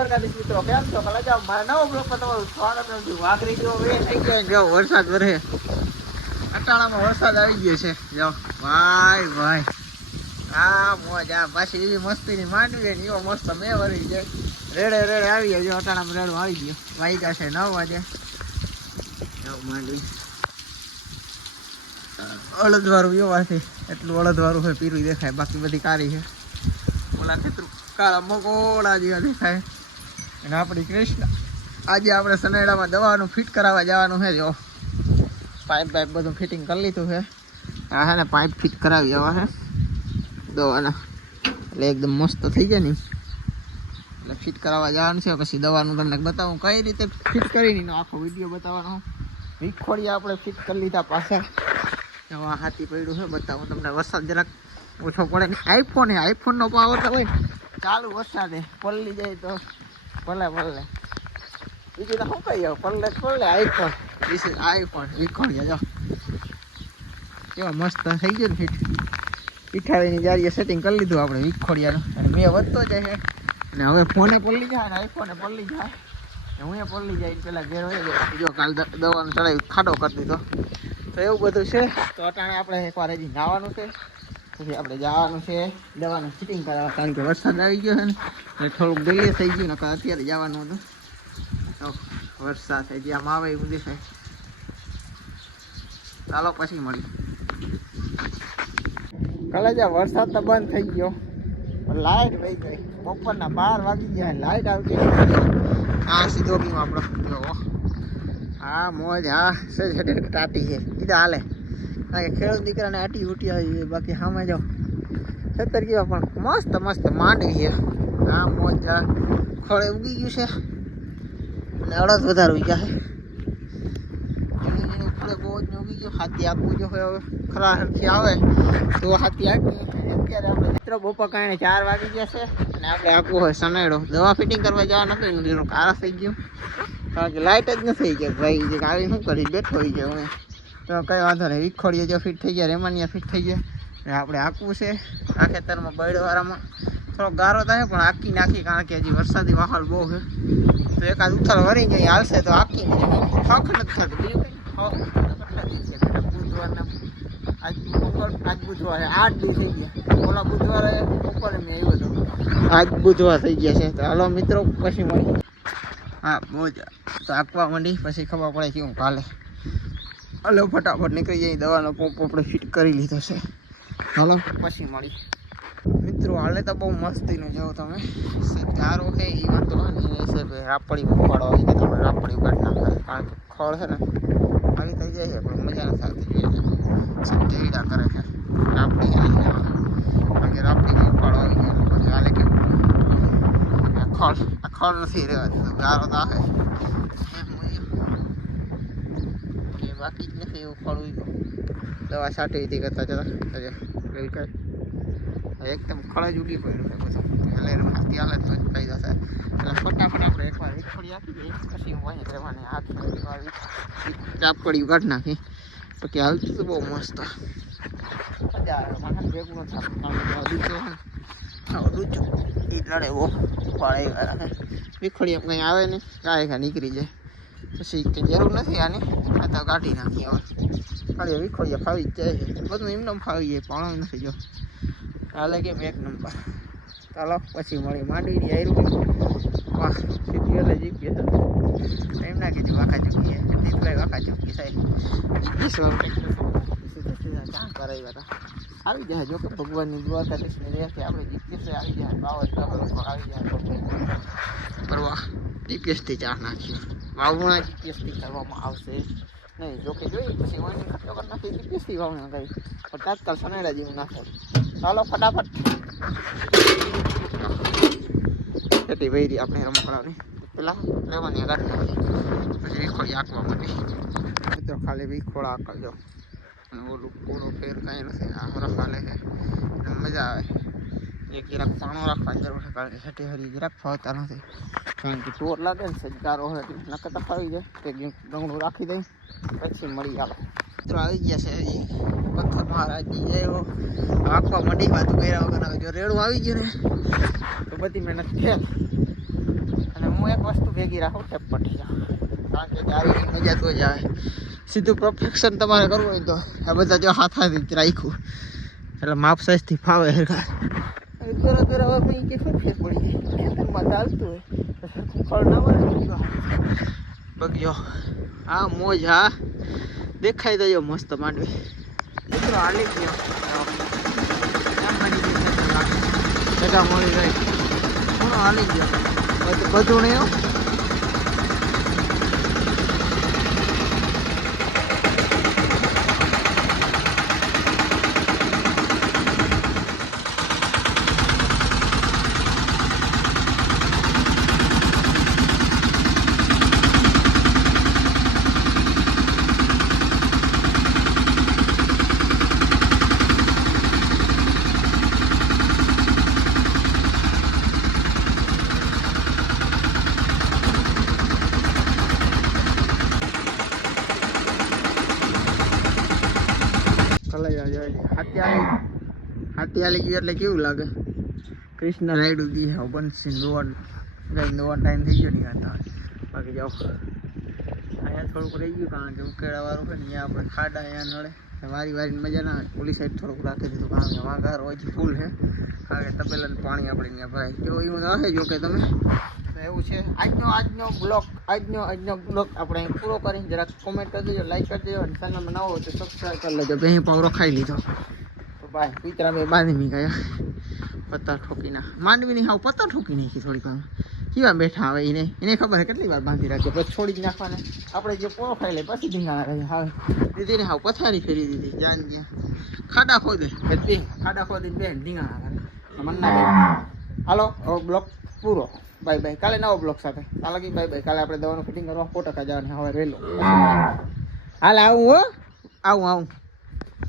દ્વારકાધીશ મિત્રો, કેમ છો? કલા જાવ મારા નવો બ્લોગ પર તમારું સ્વાગત છે. વાઘરી જેવો વે થઈ ગયો, જો વરસાદ વરસે, અટાણામાં વરસાદ આવી ગયો છે. જો ભાઈ ભાઈ, આ મોજ, આ પાછી એવી મસ્તીની માંડવી ને એવો મસ્ત મેં વરી જાય. રેડે રેડે આવી ગયો, જો અટાણામાં રેડો આવી ગયો. વાગ્યા છે 9 વાગે. માંડવી અડદવાળું એવાથી એટલું અડદવાળું હોય પીરું દેખાય, બાકી બધી કાળી છે. ઓલા ખેતરું કાળા મકોડા જેવા દેખાય. અને આપણી કૃષ્ણ આજે આપણે સનેડામાં દવાનું ફિટ કરાવવા જવાનું છે. જો પાઇપ બધું ફિટિંગ કરી લીધું છે. આ છે ને પાઇપ ફિટ કરાવી જવા છે દવાના, એટલે એકદમ મસ્ત થઈ જાય ને, એટલે ફિટ કરાવવા જવાનું છે. પછી દવાનું તમને બતાવું કઈ રીતે ફિટ કરીને આખો વિડીયો બતાવવાનો. વિખોડિયા આપણે ફિટ કરી લીધા પાછા. આ હાથી પડ્યું છે, બતાવું તમને. વરસાદ જરાક ઓછો પડે ને, આઈફોનનો પાવર તો હોય ચાલુ વરસાદે પલળી જાય તો ભલે ભલે, બીજું તો શું કહી પલળે આઈફોન વિખોડિયા. જો કેવા મસ્ત થઈ ગયું ને ફિટ. પીઠાવીની જારીએ સેટિંગ કરી લીધું આપણે વિખોડિયાનું, અને મેં વધતો જાય છે. અને હવે ફોને પલળી જાય ને આઈફોને પલળી જાય, હું એ પલળી જાય પેલા ઘેર હોય જાય. જો કાલ દવાનું ચડાવી ખાડો કરી દીધો. તો એવું બધું છે. તો અટાણે આપણે એકવાર હજી નાવાનું છે, પછી આપણે જવાનું છે દવાનું ફિટિંગ કરાવવા, કારણ કે વરસાદ આવી ગયો છે ને એટલે થોડુંક ડિલે થઈ ગયું. નકર અત્યારે જવાનું હતું. તો વરસાદ હજી આમ આવે એવું દેખાય. ચાલો પછી મળી. કાલે જ્યાં વરસાદ તો બંધ થઈ ગયો, લાઈટ વહી ગઈ. બપોરના 12 વાગી ગયા, લાઈટ આવતી. હા સીધો બીમ આપણો જોવો. હા મોજ, હા ટાટી છે ઈદા હાલે. કારણ કે ખેડૂત દીકરાને આટી ઉટી આવી. બાકી સામે જાઓ ખેતર કેવા પણ મસ્ત મસ્ત માંડવી છે. હા મોજ, હા ખોળે ઉગી ગયું છે અને અડદ વધારે ઉગ્યા છે. ખોળે બહુ જ ઉગી ગયો. હાથી આપવું જો હવે ખરા હરખી આવે તો હાથી આપી. અત્યારે આપણે મિત્રો બપોર કાંઈ 4 વાગી ગયા છે અને આપણે આપવું હોય સનેડો. દવા ફિટિંગ કરવા જવા નથી, કારા થઈ ગયું કારણ કે લાઇટ જ નથી ગયા. ભાઈ જે આવી શું કરી બેઠો હોય છે હું. તો કંઈ વાંધો નહીં, વિખોડીએ જો ફિટ થઈ ગયા, રેમાનિયા ફિટ થઈ ગયા. અને આપણે આંકવું છે આ ખેતરમાં. બળવાળામાં થોડો ગારો થાય પણ આંકી નાખી, કારણ કે હજી વરસાદી માહોલ બહુ છે. તો એકાદ ઉથલ વરી જાય હાલશે તો આંકીને શોખ નથી થતું. બીજું કંઈ બુધવારના આજ બુધવારે 8 દી થઈ ગયા. ઓલા બુધવારે બપોરે મેં આવ્યો હતો, આજ બુધવાર થઈ ગયા છે. તો હાલો મિત્રો પછી મળી. હા મોજ. તો આંકવા માંડી પછી ખબર પડે કેવું કાલે. હલો ફટાફટ નીકળી જાય. દવાનો પંપ આપણે ફિટ કરી લીધો છે. હાલો પછી મળી. મિત્રો હાલે તો બહુ મસ્તીનું જાઓ તમે. ચારો છે એ વાંધો ને એ છે રાપડી ઉપાડો આવી કે તમે રાપડી ઉપાડી નાખે, કારણ કે ખળ છે ને આવી થઈ જાય છે પણ મજા નથી આવતી. ઢેડા કરે છે રાપડી, કારણ કે રાપડીમાં ઉપાડો આવી જાય પછી હાલે કેવું. ખળ નથી રહેવા દીધું, ગારો તો આવે બાકી જ નથી એવું ખોળવું. દવા છાંટી હતી કરતા જતા કઈ એકદમ ખળ જ ઉગી પડ્યું છે બધું. એટલે હાથી હાલે તો જ કહી જશે. એટલે ફટાફટ આપણે એકવાર વિખોડી આપી દઈએ, પછી હું વहीं રહેવાની હાથ ચાપકડી કાઢી નાખી. પછી હાલતું તો બહુ મસ્ત મજા આવે. મને ભેગું નથી ડૂચું એ લડે બહુ પાડે. વિખોડી એમ કંઈ આવે નહીં, કાંઈ નીકળી જાય. પછી કંઈ જરૂર નથી આની, આ તો કાઢી નાખી. હવે ખાલી વિખોડિયા ફાવી જ જાય છે બધું. એમને ફાવી જાય પણ નથી. જો હાલે કેમ એક નંબર. ચાલો પછી મળી. માંડવીની આયરું વાહ સીધી એટલે જીપીએ છે એમ ના કીધું વાંખા ચૂકી દીકરાય વાંખા ચૂકી સાહેબ. સીધા ક્યાં કરાવ્યા હતા. આવી જાય જો કે ભગવાનની દ્વારકાધીશની દયાથી આપણે જીપીએસ આવી જાય. બાવળ આવી જાય પરવા જીપીએસથી ચા નાખ્યો. વાવણા જીપીએસથી કરવામાં આવશે નહીં. જોકે જોઈએ પછી ઓની ખર્ચો કરી નાખી જીપીએસથી વાવણા કરી, પણ તાત્કાલ સનેડા જેવું નાખે. ચાલો ફટાફટ ખેતી વૈરી આપણે રમકડાની પેલા લેવાની કાઢી નાખી, પછી વિખોડી આંકવા માંડી. મિત્રો ખાલી વિખોડા આંકજો, ઓલું પૂરું ફેર કાંઈ નથી. આ રખાલે છે મજા આવે. એક જરાક પાણું રાખવાની જરૂર છે, કારણ કે હેઠી હરી જરાક ફાવતા નથી. કારણ કે ટોર લાગે ને સજગારો હોય નકર તો ફાવી જાય. એક ડંગણું રાખી દઈ પછી મળી આવે. મિત્રો આવી ગયા છે હજી પથ્થર મહારાજની જય આંકવા મંડી વાતું કર્યા વગર. જો રેડું આવી ગયું ને તો બધી મહેનત ફેલ. લાગી રાખો ટેપ પટી જાઓ, કારણ કે ત્યારે મજા તો જ આવે. સીધું પરફેક્શન તમારે કરવું હોય તો આ બધા જો હાથાથી જ રાખ્યું એટલે માપ સાઈઝથી ફાવે. હવે કે શું ફેર પડી જાય, ખેતરમાં ચાલતું હોય ફળ ના મળે. બગજો હા મોજ, હા દેખાય તો જો મસ્ત માંડવી મિત્રો હાલી ગયો જગા મળી ગઈ હાલી ગયો બધું નહીં. હાથી હાલી ગયું એટલે કેવું લાગે. કૃષ્ણ રાયડું દી હા બનશે દોવાનું ગઈ દોવાનો ટાઈમ થઈ ગયો નહીં ગાતા. બાકી જાઓ અહીંયા થોડુંક રહી ગયું કારણ કે ઉકેડા વાળું હોય ને અહીંયા આપણે ખાડા અહીંયા નડે વારી વારીને મજા ના આવે. પોલીસ સાઈડ થોડુંક રાખી દીધું કારણ કે વાંઘા રોજ ફૂલ છે, કારણ કે તપેલાનું પાણી આપણે અહીંયા ભરાય તેવો એવું રહે. જો કે તમે એવું છે આજનો બ્લોગ આપણે પૂરો કરીને જરાક કોમેન્ટ કરી દેજો, લાઈક કરી દેજો અને ચેનલમાં નવો હોય તો સબસ્ક્રાઈબ કરી લેજો. બે પાવરો ખાઈ લીધો તો ભાઈ પિતરા બે બાંધી ગયા પત્તા ઠોકીના માંડવીની હાવ પત્તા ઠોકી નાખી. થોડીક વાર કેવા બેઠા આવે એને ખબર છે કેટલી વાર બાંધી રાખે પછી છોડી જ નાખવાને. આપણે જે પોરો ખાઈ લે પછી ધીંગાણા રહે. હવે દીદીને હાવ પથારી ફેરી દીધી જ્યાં ત્યાં ખાડા ખોદે ખાડા ખોદીને બેન ધીંગાણા કરે મન ના. હાલો બ્લોગ પૂરો, બાય બાય. કાલે નવો બ્લોગ સાથે કાલે બાય બાય. કાલે આપણે દવાનું ફિટિંગ કરવા 100% જવાની હવે રેલો. હાલ આવું આવું